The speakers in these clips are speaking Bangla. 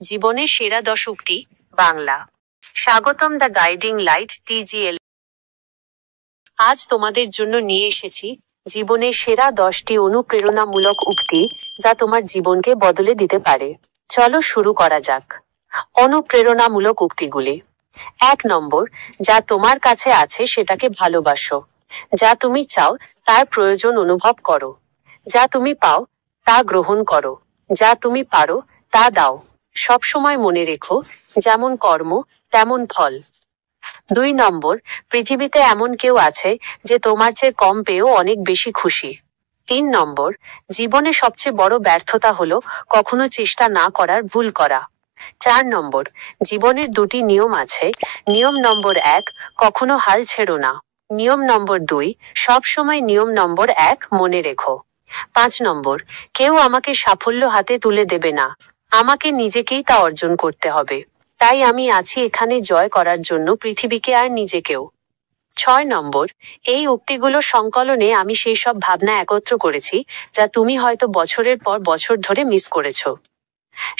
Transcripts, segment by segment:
জীবনের সেরা 10 উক্তি বাংলা। স্বাগতম দ্য গাইডিং লাইট TGL। আজ তোমাদের জন্য নিয়ে এসেছি জীবনের সেরা 10টি অনুপ্রেরণামূলক উক্তি, যা তোমার জীবনকে বদলে দিতে পারে। চলো শুরু করা যাক। অনুপ্রেরণামূলক উক্তিগুলি। 1 নম্বর, যা তোমার কাছে আছে সেটাকে ভালোবাসো। যা তুমি চাও তার প্রয়োজন অনুভব করো। যা তুমি পাও তা গ্রহণ করো। যা তুমি পারো তা দাও। সবসময় মনে রেখো, যেমন কর্ম তেমন ফল। 2 নম্বর, পৃথিবীতে এমন কেউ আছে যে তোমার চেয়ে কম পেয়েও অনেক বেশি খুশি। 3 নম্বর, জীবনে সবচেয়ে বড় ব্যর্থতা হলো কখনো চেষ্টা না করার ভুল করা। 4 নম্বর, জীবনের 2টি নিয়ম আছে। নিয়ম নম্বর 1, কখনো হাল ছেড়ো না। নিয়ম নম্বর 2, সবসময় নিয়ম নম্বর 1 মনে রেখো। 5 নম্বর, কেউ আমাকে সাফল্য হাতে তুলে দেবে না। আমাকে নিজেকেই তা অর্জন করতে হবে। তাই আমি আছি এখানে জয় করার জন্য পৃথিবীকে আর নিজেকেও। 6 নম্বর, এই উক্তিগুলো সংকলনে আমি সেই সব ভাবনা একত্র করেছি যা তুমি হয়তো বছরের পর বছর ধরে মিস করেছো।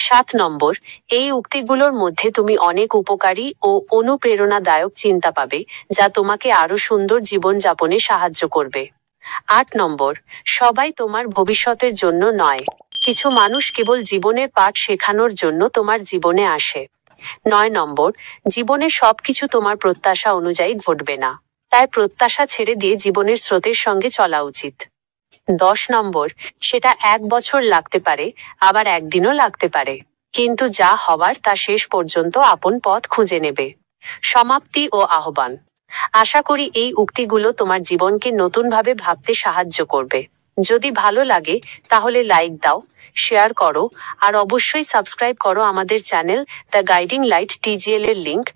7 নম্বর, এই উক্তিগুলোর মধ্যে তুমি অনেক উপকারী ও অনুপ্রেরণাদায়ক চিন্তা পাবে, যা তোমাকে আরো সুন্দর জীবনযাপনে সাহায্য করবে। 8 নম্বর, সবাই তোমার ভবিষ্যতের জন্য নয়। কিছু মানুষ কেবল জীবনের পাঠ শেখানোর জন্য তোমার জীবনে আসে। 9 নম্বর, জীবনে সবকিছু তোমার প্রত্যাশা অনুযায়ী ঘটবে না। তাই প্রত্যাশা ছেড়ে দিয়ে জীবনের স্রোতের সঙ্গে চলা উচিত। 10 নম্বর, সেটা 1 বছর লাগতে পারে, আবার একদিনও লাগতে পারে। কিন্তু যা হওয়ার তা শেষ পর্যন্ত আপন পথ খুঁজে নেবে। সমাপ্তি ও আহ্বান। আশা করি এই উক্তিগুলো তোমার জীবনকে নতুনভাবে ভাবতে সাহায্য করবে। যদি ভালো লাগে তাহলে লাইক দাও, শেয়ার করো, আর অবশ্যই সাবস্ক্রাইব করো আমাদের channel the guiding light TGL এর লিঙ্ক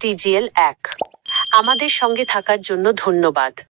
@TGL1। আমাদের সঙ্গে থাকার জন্য ধন্যবাদ।